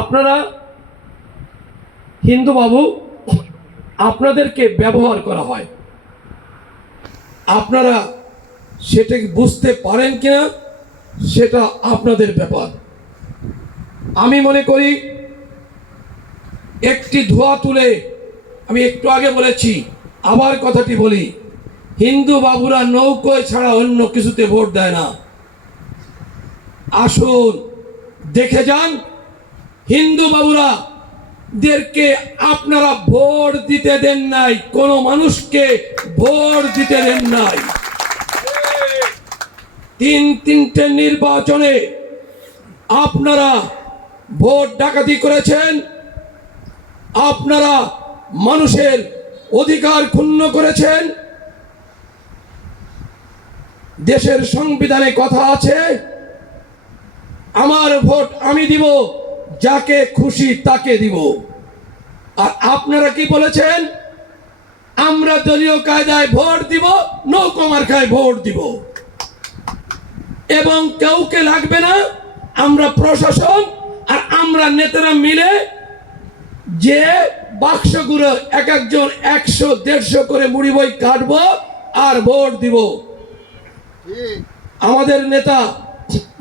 আপনারা হিন্দু বাবু, আপনাদেরকে ব্যবহার করা হয়। আপনারা সেটা বুঝতে পারেন কিনা, সেটা আপনাদের ব্যাপার। আমি মনে করি, একটি ধোয়া তুলে, আমি একটু আগে বলেছি, আবার কথাটি বলি, হিন্দু বাবুরা নৌকোয় ছাড়া অন্য কিছুতে ভোট দেয় না। আসুন, দেখে যান হিন্দু বাবুরা, দেরকে আপনারা ভোট দিতে দেন নাই, কোনো মানুষকে ভোট দিতে দেন নাই। তিন তিনটে নির্বাচনে আপনারা ভোট ডাকাতি করেছেন, আপনারা মানুষের অধিকার ক্ষুণ্ণ করেছেন। দেশের সংবিধানে কথা আছে, আমার ভোট আমি দিব। যাকে খুশি তাকে দিব। আর আপনারা কি বলেছেন? আমরা দলীয় কায়দায় ভোট দিব নৌকো মার্কায় ভোট দিব। এবং কাউকে লাগবে না আমরা প্রশাসন আর আমরা নেতারা মিলে যে বাক্সগুলো এক একজন একশো দেড়শো করে মুড়ি বই কাটবো আর ভোট দিব। আমাদের নেতা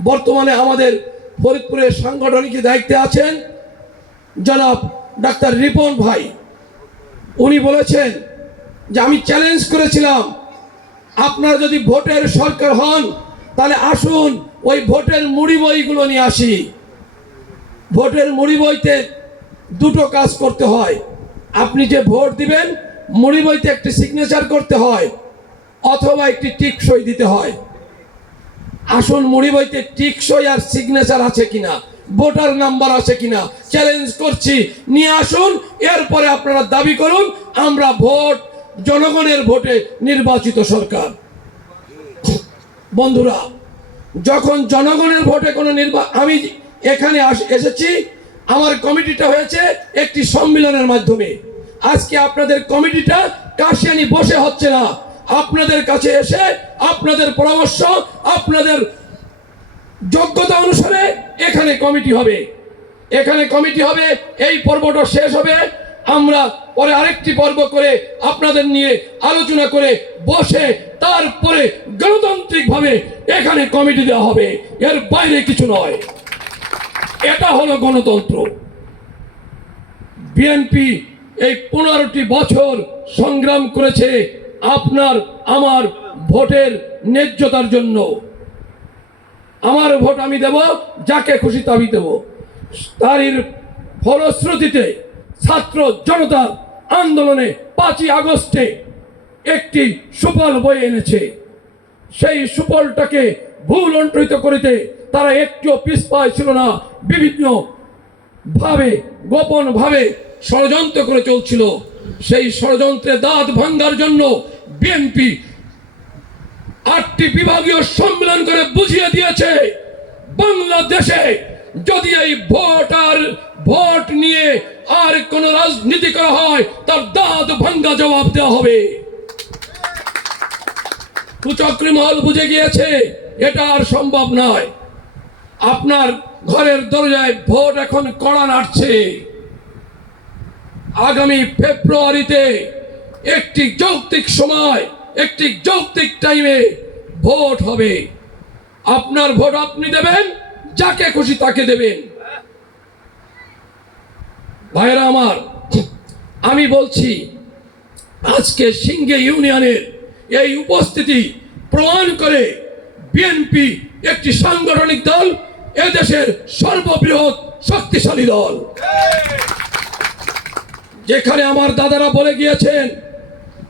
বর্তমানে আমাদের ফরিদপুরের সাংগঠনিক দায়িত্বে আছেন জনাব ডাক্তার রিপন ভাই, উনি বলেছেন যে আমি চ্যালেঞ্জ করেছিলাম, আপনারা যদি ভোটের সরকার হন, তাহলে আসুন ওই ভোটের মুড়ি বইগুলো নিয়ে আসি। ভোটের মুড়ি বইতে দুটো কাজ করতে হয়। আপনি যে ভোট দিবেন, মুড়ি বইতে একটি সিগনেচার করতে হয়, অথবা একটি টিকসই দিতে হয়। আসুন মুড়ি বইতে টিকসই আর সিগনেচার আছে কিনা? ভোটার নাম্বার আছে কিনা? চ্যালেঞ্জ করছি। নিয়ে আসুন, এরপরে আপনারা দাবি করুন, আমরা ভোট, জনগণের ভোটে নির্বাচিত সরকার। বন্ধুরা, যখন জনগণের ভোটে কোনো নির্বা, আমি এখানে এসেছি, আমার কমিটিটা হয়েছে একটি সম্মেলনের মাধ্যমে। আজকে আপনাদের কমিটিটা কাশিয়ানি বসে হচ্ছে না। আপনাদের কাছে এসে আপনাদের পরামর্শ, আপনাদের যোগ্যতা অনুসারে এখানে কমিটি হবে। এখানে কমিটি হবে, এই পর্বটা শেষ হবে। আমরা পরে আরেকটি পর্ব করে আপনাদের নিয়ে আলোচনা করে বসে তারপরে গণতান্ত্রিকভাবে এখানে কমিটি দেওয়া হবে। এর বাইরে কিছু নয়। এটা হলো গণতন্ত্র। বিএনপি এই পনেরোটি বছর সংগ্রাম করেছে আপনার, আমার ভোটের ন্যায্যতার জন্য। আমার ভোট আমি দেব, যাকে খুশি তাবি দেব। তারই ফলশ্রুতিতে ছাত্র জনতার আন্দোলনে পাঁচই আগস্টে একটি সুফল বয়ে এনেছে। সেই সুফলটাকে ভুল অন্তরিত করিতে তারা একটিও পিছপায় ছিল না। বিভিন্ন ভাবে, গোপন ভাবে ষড়যন্ত্র করে চলছিল। সেই ষড়যন্ত্রে দাঁত ভাঙ্গার জন্য বিএনপি আটটি বিভাগীয় সম্মেলন করে বুঝিয়ে দিয়েছে, বাংলাদেশে যদি এই ভোট আর ভোট নিয়ে আর কোন রাজনীতি করা হয়, তার দাঁত ভাঙ্গা জবাব দেওয়া হবে। কুচক্রি মহল বুঝে গিয়েছে, এটা আর সম্ভব নয়। আপনার ঘরের দরজায় ভোট এখন কড়া নাড়ছে। আগামী ফেব্রুয়ারিতে একটি যৌক্তিক সময়, একটি যৌক্তিক টাইমে ভোট হবে। আপনার ভোট আপনি দেবেন, যাকে খুশি তাকে দেবেন। ভাইরা আমার, আমি বলছি, আজকে সিঙ্গে ইউনিয়নের এই উপস্থিতি প্রমাণ করে বিএনপি একটি সাংগঠনিক দল, এদেশের সর্ববৃহৎ শক্তিশালী দল। যেখানে আমার দাদারা বলে গিয়েছেন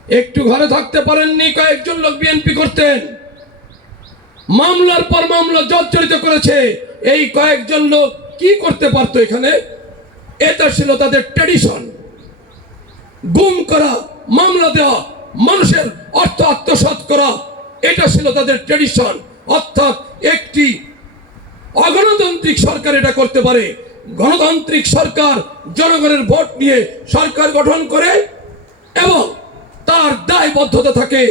একটু ঘরে থাকতে পারেননি, কয়েকজন লোক বিএনপি করতেন। মামলার পর মামলা জর্জরিত করেছে। এই কয়েকজন লোক কি করতে পারতো এখানে? এটা ছিল তাদের ট্রেডিশন গুম করা, মামলা দেওয়া, মানুষের অর্থ আত্মসাৎ করা, এটা ছিল তাদের ট্রেডিশন অর্থাৎ একটি অগণতান্ত্রিক সরকার এটা করতে পারে। গণতান্ত্রিক সরকার জনগণের ভোট নিয়ে সরকার গঠন করে এবং তার দায়বদ্ধতা থাকে।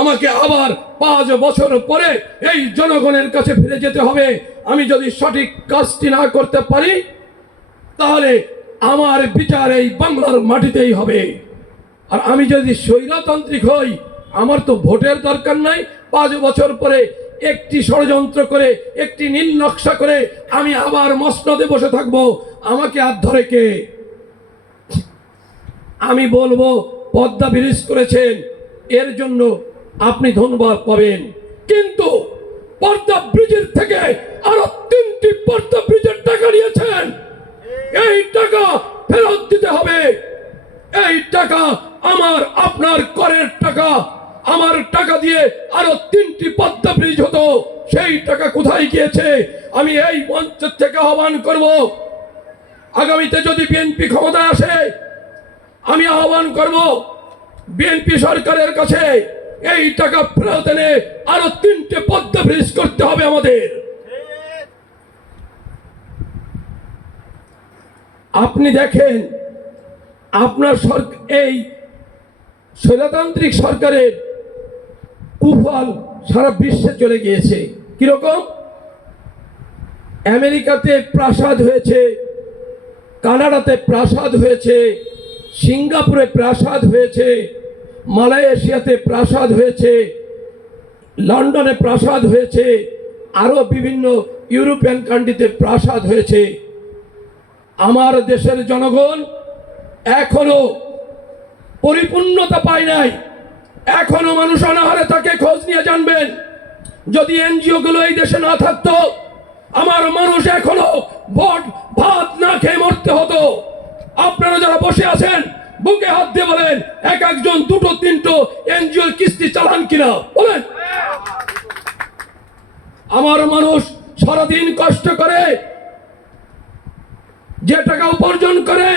আমাকে আবার পাঁচ বছর পরে এই জনগণের কাছে ফিরে যেতে হবে। আমি যদি সঠিক কাজটি না করতে পারি, তাহলে আমার বিচার এই বাংলার মাটিতেই হবে। আর আমি যদি স্বৈরতান্ত্রিক হই, আমার তো ভোটের দরকার নাই। পাঁচ বছর পরে একটি ষড়যন্ত্র করে, একটি নীল নকশা করে আমি আবার মসনদে বসে থাকব। আমাকে আর ধরে কে? আমি বলব পদ্মা ব্রিজ করেছেন, এর জন্য আপনি ধন্যবাদ পাবেন। কিন্তু পদ্মা ব্রিজের থেকে আরও তিনটি পদ্মা ব্রিজের টাকা নিয়েছেন। এই টাকা ফেরত দিতে হবে। এই টাকা আমার, আপনার করের টাকা। আমার টাকা দিয়ে আরও তিনটি পদ্মা ব্রিজ হতো। সেই টাকা কোথায় গিয়েছে? আমি এই মঞ্চ থেকে আহ্বান করব আগামীতে যদি বিএনপি ক্ষমতায় আসে আমি আহ্বান করব বিএনপি সরকারের কাছে এই টাকা ফেরত এনে আরও তিনটে পদ্মা ব্রিজ করতে হবে আমাদের। আপনি দেখেন, আপনার সরকার এই স্বৈরতান্ত্রিক সরকারের কুফল সারা বিশ্বে চলে গিয়েছে। কীরকম? আমেরিকাতে প্রাসাদ হয়েছে, কানাডাতে প্রাসাদ হয়েছে, সিঙ্গাপুরে প্রাসাদ হয়েছে মালয়েশিয়াতে প্রাসাদ হয়েছে, লন্ডনে প্রাসাদ হয়েছে আরও বিভিন্ন ইউরোপিয়ান কান্ট্রিতে প্রাসাদ হয়েছে। আমার দেশের জনগণ এখনও পরিপূর্ণতা পায় নাই। এখনও মানুষ অনাহারে তাকে খোঁজ নিয়ে জানবেন। যদি এনজিও গুলো এই দেশে না থাকতো, আমার মানুষ এখনও ভোট ভাত না খেয়ে মরতে হতো। আপনারা যারা বসে আছেন বুকে হাত দিয়ে বলেন, এক একজন, দুটো, তিনটো এনজিও কিস্তি চালান কিনা? বলেন। আমার মানুষ সারাদিন কষ্ট করে, যে টাকা উপার্জন করে,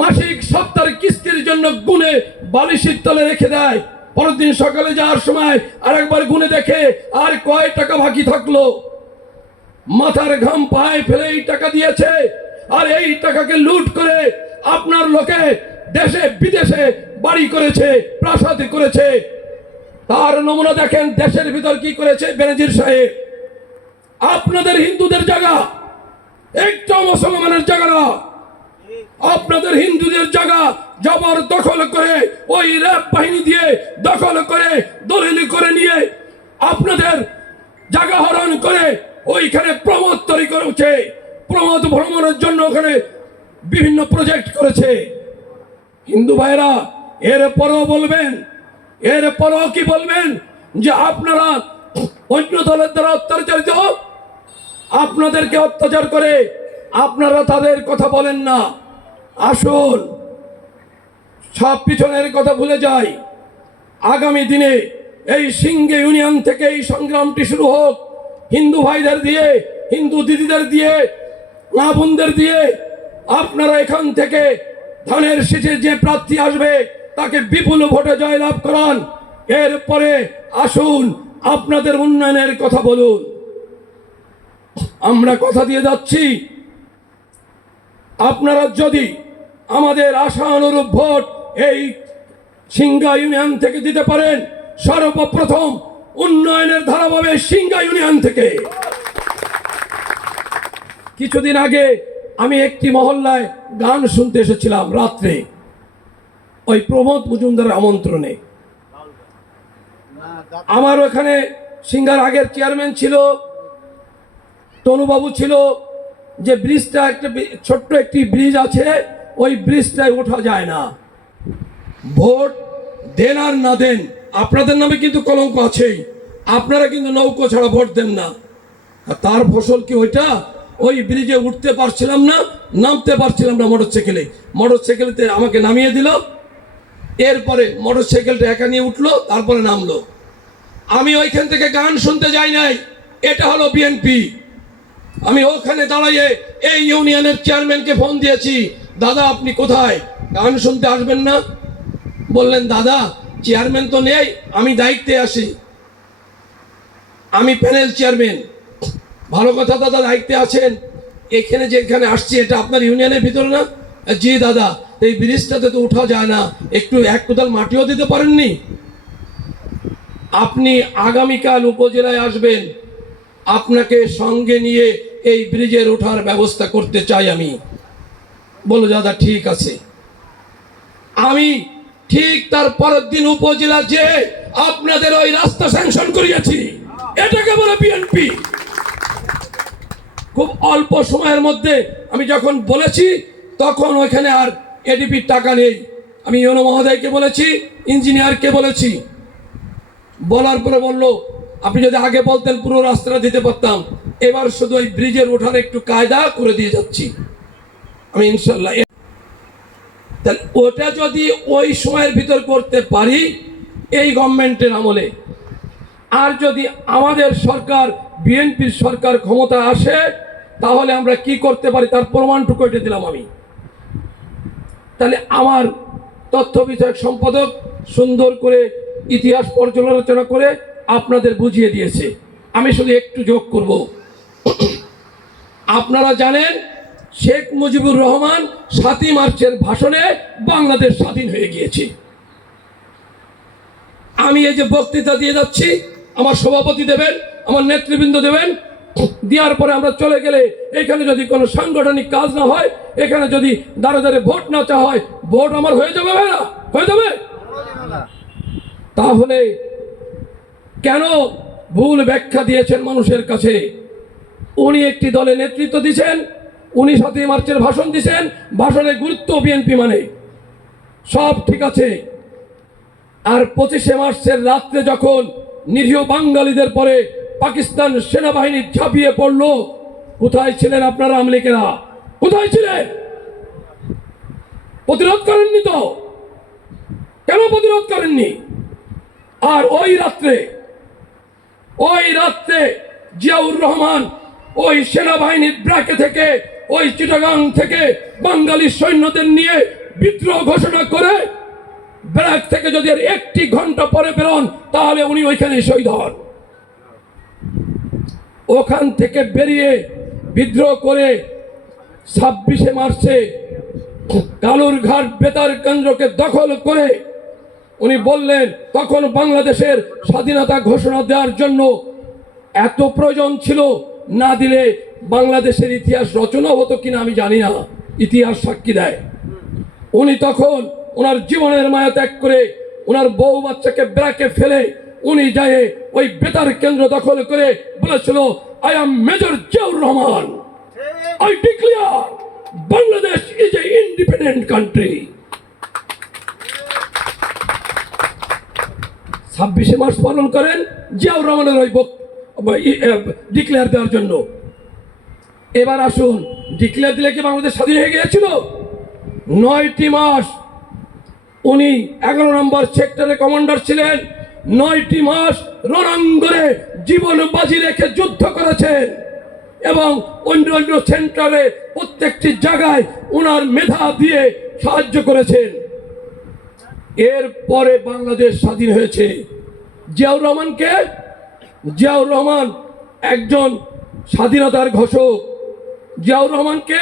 মাসিক সপ্তাহের কিস্তির জন্য গুনে বালিশের তলে রেখে দেয়। পরের দিন সকালে যাওয়ার সময় আরেকবার গুনে দেখে আর কয় টাকা বাকি থাকল। মাথার ঘাম পায়ে ফেলে এই টাকা দিয়েছে, আর এই টাকাকে লুট করে আপনার লোকে দেশে, বিদেশে বাড়ি করেছে, প্রাসাদ করেছে। তার নমুনা দেখেন, দেশের ভিতর কি করেছে বেনজির সাহেব। আপনাদের হিন্দুদের জায়গা, একটা মুসলমানের জায়গা না। আপনাদের হিন্দুদের জায়গা জবর দখল করে, ওই র্যাব বাহিনী দিয়ে দখল করে, দলিল করে নিয়ে আপনাদের জায়গা হরণ করে ওইখানে প্রমোদ তৈরি করেছে। প্রমোদ ভ্রমণের জন্য ওখানে বিভিন্ন প্রজেক্ট করেছে। হিন্দু ভাইরা, এর পরও বলবেন, এর পরও কি বলবেন যে আপনারা অন্য দলের দ্বারা অত্যাচারিত আপনাদেরকে অত্যাচার করে আপনারা তাদের কথা বলেন না। আসুন, সব পিছনের কথা ভুলে যাই। আগামী দিনে এই সিঙ্গে ইউনিয়ন থেকে এই সংগ্রামটি শুরু হোক। হিন্দু ভাইদের দিয়ে, হিন্দু দিদিদের দিয়ে, মা দিয়ে আপনারা এখান থেকে ধানের শীষে যে প্রার্থী আসবে, তাকে বিপুল ভোটে জয়লাভ করান। এরপরে আসুন, আপনাদের উন্নয়নের কথা বলুন। আমরা কথা দিয়ে যাচ্ছি। আপনারা যদি আমাদের আশা অনুরূপ ভোট এই সিঙ্গা ইউনিয়ন থেকে দিতে পারেন, সর্বপ্রথম উন্নয়নের ধারা পাবে সিঙ্গা ইউনিয়ন থেকে। কিছুদিন আগে আমি একটি মহল্লায় গান শুনতে এসেছিলাম রাত্রে। ওই প্রমোদ মজুমদারের আমন্ত্রণে। আমার ওখানে সিঙ্গার আগের চেয়ারম্যান ছিল, তনুবাবু ছিল, যে ব্রিজটা একটা ছোট্ট একটি ব্রিজ আছে, ওই ব্রিজটায় ওঠা যায় না। ভোট দেন আর না দেন, আপনাদের নামে কিন্তু কলঙ্ক আছেই। আপনারা কিন্তু নৌকো ছাড়া ভোট দেন না। তার ফসল কি ওইটা? ওই ব্রিজে উঠতে পারছিলাম না, নামতে পারছিলাম না মোটর সাইকেলে মোটর সাইকেলেতে আমাকে নামিয়ে দিল, এরপরে মোটর সাইকেলটা একা নিয়ে উঠল, তারপরে নামলো। আমি ওইখান থেকে গান শুনতে যাই নাই, এটা হলো বিএনপি আমি ওখানে দাঁড়াইয়ে এই ইউনিয়নের চেয়ারম্যানকে ফোন দিয়েছি, দাদা, আপনি কোথায়? গান শুনতে আসবেন না? বললেন, দাদা, চেয়ারম্যান তো নেই, আমি দায়িত্বে আসি আমি প্যানেল চেয়ারম্যান। ভালো কথা দাদা দায়িত্বে আছেন এখানে যেখানে আসছি, এটা আপনার ইউনিয়নের ভিতরে না? জি দাদা, এই ব্রিজটাতে তো উঠা যায় না। একটু এক কোদাল মাটিও দিতে পারেননি? আপনি আগামীকাল উপজেলায় আসবেন। আপনাকে সঙ্গে নিয়ে এই ব্রিজের ওঠার ব্যবস্থা করতে চাই আমি। বলল দাদা, ঠিক আছে। আমি ঠিক তার পরের দিন উপজেলা যে আপনাদের ওই রাস্তা স্যাংশন করিয়েছি। এটাকে বলে বিএনপি। খুব অল্প সময়ের মধ্যে আমি যখন বলেছি, তখন ওইখানে আর এডিপির টাকা নেই। আমি ইউনো মহোদয়কে বলেছি, ইঞ্জিনিয়ারকে বলেছি। বলার পরে বলল, আপনি যদি আগে বলতেন পুরো রাস্তাটা দিতে পারতাম। এবার শুধু ওই ব্রিজের ওঠার একটু কায়দা করে দিয়ে যাচ্ছি। আমি ইনশাল্লাহ তাহলে ওটা যদি ওই সময়ের ভিতর করতে পারি, এই গভর্নমেন্টের আমলে। আর যদি আমাদের সরকার, বিএনপির সরকার ক্ষমতা আসে তাহলে আমরা কি করতে পারি? তার প্রমাণটুকু এটা দিলাম আমি। তাহলে আমার তথ্য বিষয়ক সম্পাদক সুন্দর করে ইতিহাস পর্যালোচনা করে আপনাদের বুঝিয়ে দিয়েছে। আমি শুধু একটু যোগ করব। আপনারা জানেন, শেখ মুজিবুর রহমান সাতই মার্চের ভাষণে বাংলাদেশ স্বাধীন হয়ে গিয়েছে। আমি এই যে বক্তৃতা দিয়ে যাচ্ছি, আমার সভাপতি দেবেন, আমার নেতৃবৃন্দ দেবেন দেওয়ার পরে আমরা চলে গেলে এখানে যদি কোনো সাংগঠনিক কাজ না হয়, এখানে যদি দাঁড়ে দাঁড়ে ভোট না চা হয়, ভোট আমার হয়ে যাবে ভাইরা, হয়ে যাবে? তাহলে কেন ভুল ব্যাখ্যা দিয়েছেন মানুষের কাছে? উনি একটি দলে নেতৃত্ব দিয়েছেন উনি সাতই মার্চের ভাষণ দিয়েছেন ভাষণের গুরুত্ব বিএনপি মানে। সব ঠিক আছে। আর পঁচিশে মার্চের রাত্রে যখন নিরীহ বাঙালিদের পরে পাকিস্তান সেনাবাহিনী ঝাঁপিয়ে পড়ল। কোথায় ছিলেন আপনারা আমলিকেরা? কোথায় ছিলেন? প্রতিরোধ করেননি তো? কেন প্রতিরোধ করেননি? আর ওই রাত্রে ওই রাত্রে জিয়াউর রহমান ওই সেনাবাহিনীর ব্রাকে থেকে, ওই চিটাগাং থেকে বাঙালি সৈন্যদের নিয়ে বিদ্রোহ ঘোষণা করে ব্র্যাক থেকে যদি একটি ঘণ্টা পরে বেরোন, তাহলে উনি ওইখানে শহীদ হন। ওখান থেকে বেরিয়ে বিদ্রোহ করে ছাব্বিশে মার্চে কালুরঘাট বেতার কেন্দ্রকে দখল করে উনি বললেন তখন বাংলাদেশের স্বাধীনতা ঘোষণা দেওয়ার জন্য এত প্রয়োজন ছিল না দিলে বাংলাদেশের ইতিহাস রচনা হতো কিনা আমি জানি না। ইতিহাস সাক্ষী দেয়। উনি তখন ওনার জীবনের মায়া ত্যাগ করে ওনার বউ বাচ্চাকে ব্রাকে ফেলে উনি যায় ওই বেতার কেন্দ্র দখল করে বলেছিল I am major Ziaur Rahman. I declare Bangladesh is a independent country ছাব্বিশে মার্চ পালন করেন জিয়াউর রহমানের ওই ডিক্লেয়ার দেওয়ার জন্য। এবার আসুন ডিক্লেয়ার দিলে কি বাংলাদেশ স্বাধীন হয়ে গিয়েছিল? নয়টি মাস উনি এগারো নম্বর সেক্টরে কমান্ডার ছিলেন। নয়টি মাস রণাঙ্গনে জীবন বাজি রেখে যুদ্ধ করেছেন এবং অন্য অন্য সেন্টারে প্রত্যেকটি জায়গায় ওনার মেধা দিয়ে সাহায্য করেছেন এরপরে বাংলাদেশ স্বাধীন হয়েছে। জিয়াউর রহমানকে, জিয়াউর রহমান একজন স্বাধীনতার ঘোষক। জিয়াউর রহমানকে,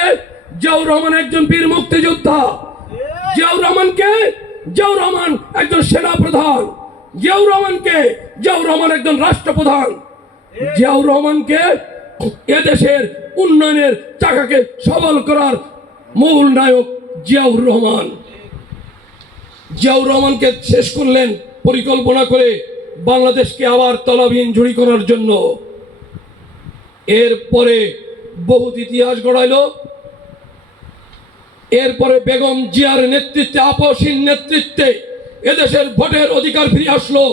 জিয়াউর রহমান একজন বীর মুক্তিযোদ্ধা। জিয়াউর রহমানকে, জিয়াউর রহমান একজন সেনা প্রধান জিয়াউর রহমানকে, জিয়াউর রহমান একজন রাষ্ট্রপ্রধান। জিয়াউর রহমানকে এদেশের উন্নয়নের চাকাকে সবল করার মূল নায়ক জিয়াউর রহমান। জিয়াউর রহমানকে শেষ করলেন পরিকল্পনা করে বাংলাদেশকে আবার তলাবিহীন ঝুড়ি করার জন্য। এরপরে বহুত ইতিহাস গড়াইল। এরপরে বেগম জিয়ার নেতৃত্বে, আপসীন নেতৃত্বে এদেশের ভোটের অধিকার ফিরে আসলো।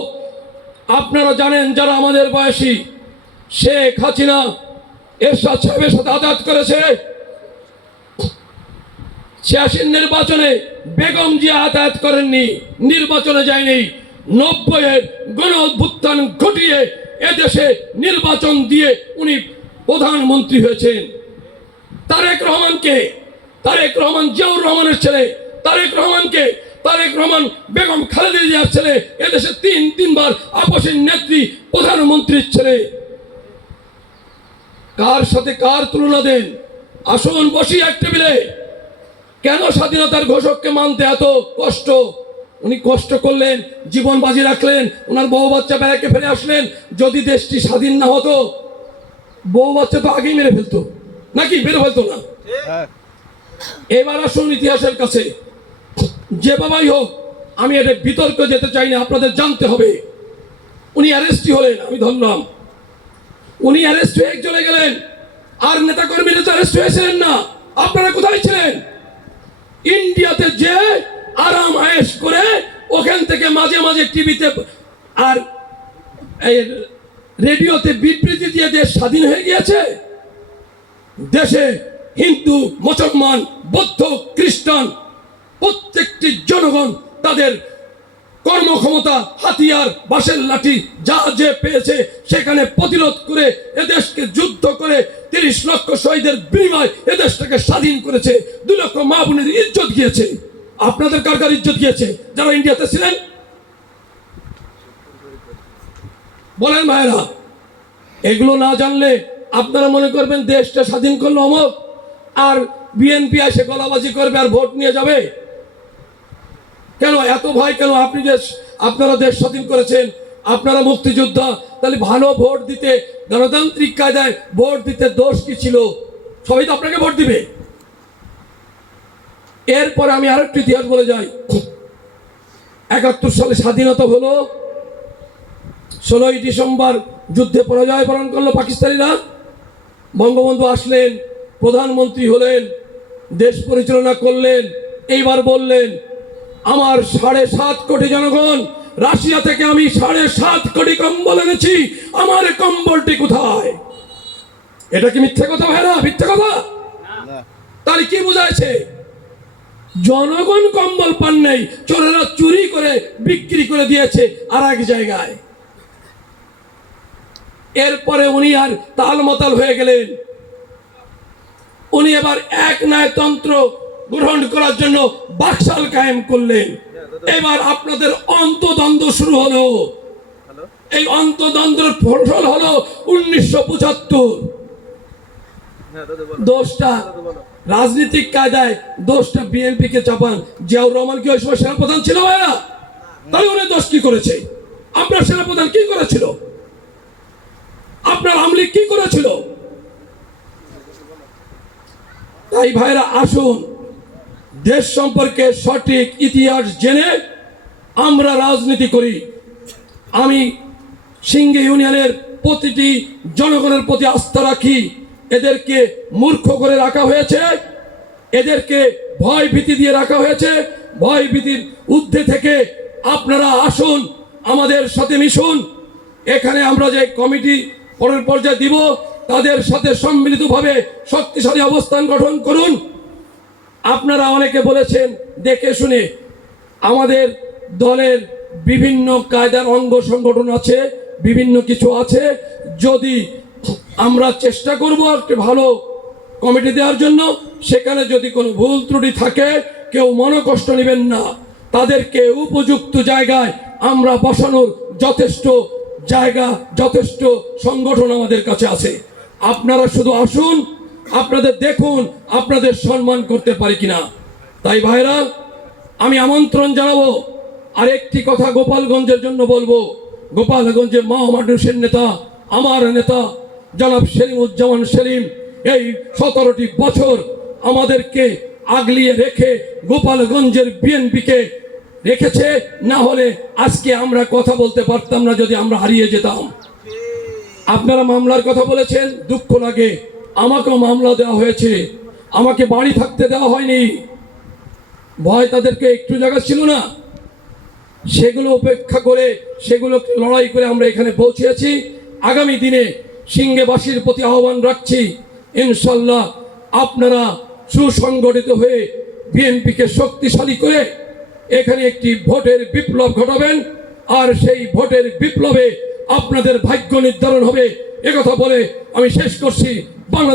আপনারা জানেন যারা আমাদের বয়সী, শেখ হাসিনা, এরশাদ সাহেবের সাথে আদাত করেছে। ছিয়াশির নির্বাচনে বেগম জিয়া আদায়াত করেননি, নির্বাচনে যায়নি। নব্বইয়ের গণ অভ্যুত্থান ঘটিয়ে এদেশে নির্বাচন দিয়ে উনি প্রধানমন্ত্রী হয়েছেন। তারেক রহমানকে, তারেক রহমান জিয়াউর রহমানের ছেলে, তারেক রহমানকে তারেক রহমান বেগম খালেদা জিয়ার ছেলে এদেশে তিন তিনবার আপসের নেত্রী প্রধানমন্ত্রীর ছেলে। কার সাথে কার তুলনা দেন? আসুন বসি এক টেবিলে। কেন স্বাধীনতার ঘোষককে মানতে এত কষ্ট? উনি কষ্ট করলেন জীবন বাজি রাখলেন ওনার বউ বাচ্চা বেড়াকে ফেলে আসলেন যদি দেশটি স্বাধীন না হতো বউ বাচ্চা তো আগেই মেরে ফেলতো নাকি মেরে ফেলতো না? এবার আসুন ইতিহাসের কাছে। যে বাবাই হোক, আমি এটা বিতর্ক যেতে চাই না, আপনাদের জানতে হবে। উনি অ্যারেস্টই হলেন, আমি ধরলাম। উনি অ্যারেস্ট হয়ে চলে গেলেন, আর নেতাকর্মীরা তো অ্যারেস্ট হয়েছিলেন না। আপনারা কোথায় ছিলেন? ইন্ডিয়াতে যে আরাম আয়েশ করে ওখান থেকে মাঝে মাঝে টিভিতে আর রেডিওতে বিবৃতি দিয়ে দেশ স্বাধীন হয়ে গিয়েছে? দেশে হিন্দু, মুসলমান, বৌদ্ধ, খ্রিস্টান প্রত্যেকটি জনগণ তাদের কর্মক্ষমতা, হাতিয়ার, বাঁশের লাঠি, যা যে পেয়েছে, সেখানে প্রতিরোধ করে এদেশকে যুদ্ধ করে তিরিশ লক্ষ শহীদের বিনিময় এদেশটাকে স্বাধীন করেছে। দু লক্ষ মা বোনের ইজ্জত গিয়েছে আপনাদের কার কার ইজ্জত গিয়েছে যারা ইন্ডিয়াতে ছিলেন? বলেন ভাইরা এগুলো না জানলে আপনারা মনে করবেন দেশটা স্বাধীন করল অমক আর বিএনপি এসে গলাবাজি করবে আর ভোট নিয়ে যাবে। কেন, এত ভয় কেন? আপনি যে আপনারা দেশ স্বাধীন করেছেন, আপনারা মুক্তিযোদ্ধা, তাহলে ভালো ভোট দিতে, গণতান্ত্রিক কায়দায় ভোট দিতে দোষ কি ছিল? সবাই তো আপনাকে ভোট দিবে। এরপরে আমি আরেকটু ইতিহাস বলে যাই। একাত্তর সালে স্বাধীনতা হলো, ষোলোই ডিসেম্বর যুদ্ধে পরাজয় বরণ করল পাকিস্তানিরা। বঙ্গবন্ধু আসলেন, প্রধানমন্ত্রী হলেন, দেশ পরিচালনা করলেন, এইবার বললেন আমার সাড়ে সাত কোটি জনগণ রাশিয়া থেকে আমি সাড়ে সাত কোটি কম্বল এনেছি আমার কম্বলটি কোথায়? এটা কি মিথ্যে কথা ভাইরা? মিথ্যে কথা? তাহলে কি বোঝাইছে? জনগণ কম্বল পান নাই চোরেরা চুরি করে বিক্রি করে দিয়েছে আর এক জায়গায়। এরপরে উনি আর তাল তালমাতাল হয়ে গেলেন। উনি এবার এক ন্যায়তন্ত্র গ্রহণ করার জন্য বাকশাল কায়েম করলেন। এবার আপনাদের অন্তদ্বন্দ্ব শুরু হলো। এই অন্তদ্বন্দ্বের ফসল হলো উনিশশো পঁচাত্তর। দোষটা রাজনীতিক কায়দায় দোষটা বিএনপি কে চাপান। জিয়াউর রহমান কি ওই সময় সেনাপ্রধান ছিল ভাইরা তাহলে উনি দোষ কি করেছে? আপনার সেনাপ্রধান কি করেছিল? আপনার আমলিগ কি করেছিল? তাই ভাইরা আসুন। দেশ সম্পর্কে সঠিক ইতিহাস জেনে আমরা রাজনীতি করি। আমি সিঙ্গে ইউনিয়নের প্রতিটি জনগণের প্রতি আস্থা রাখি। এদেরকে মূর্খ করে রাখা হয়েছে। এদেরকে ভয় ভীতি দিয়ে রাখা হয়েছে। ভয় ভীতির ঊর্ধ্বে থেকে আপনারা আসুন, আমাদের সাথে মিশুন। এখানে আমরা যে কমিটি পরের পর্যায়ে দিব, তাদের সাথে সম্মিলিতভাবে শক্তিশালী অবস্থান গঠন করুন। আপনারা অনেকে বলেছেন, দেখে শুনে। আমাদের দলের বিভিন্ন কায়দার অঙ্গ সংগঠন আছে, বিভিন্ন কিছু আছে। যদি আমরা চেষ্টা করব একটি ভালো কমিটি দেওয়ার জন্য, সেখানে যদি কোনো ভুল ত্রুটি থাকে, কেউ মনোকষ্ট নেবেন না। তাদেরকে উপযুক্ত জায়গায় আমরা বসানোর যথেষ্ট জায়গা, যথেষ্ট সংগঠন আমাদের কাছে আছে। আপনারা শুধু আসুন আপনাদের দেখুন, আপনাদের সম্মান করতে পারি কিনা। তাই ভাইরা, আমি আমন্ত্রণ জানাব আর একটি কথা গোপালগঞ্জের জন্য বলব। গোপালগঞ্জের মা মানুষের নেতা, আমার নেতা, জনাব সেলিম উজ্জামান সেলিম, এই সতেরোটি বছর আমাদেরকে আগলিয়ে রেখে গোপালগঞ্জের বিএনপিকে রেখেছে, না হলে আজকে আমরা কথা বলতে পারতাম না যদি আমরা হারিয়ে যেতাম। আপনারা মামলার কথা বলেছেন, দুঃখ লাগে। আমাকেও মামলা দেওয়া হয়েছে। আমাকে বাড়ি থাকতে দেওয়া হয়নি। ভয় তাদেরকে একটু জায়গা ছিল না। সেগুলো উপেক্ষা করে, সেগুলো লড়াই করে আমরা এখানে পৌঁছেছি। আগামী দিনে সিংহেবাসীর প্রতি আহ্বান রাখছি ইনশাল্লাহ আপনারা সুসংগঠিত হয়ে বিএনপিকে শক্তিশালী করে এখানে একটি ভোটের বিপ্লব ঘটাবেন। আর সেই ভোটের বিপ্লবে আপনাদের ভাগ্য নির্ধারণ হবে। একথা বলে আমি শেষ করছি। বাংলাদেশ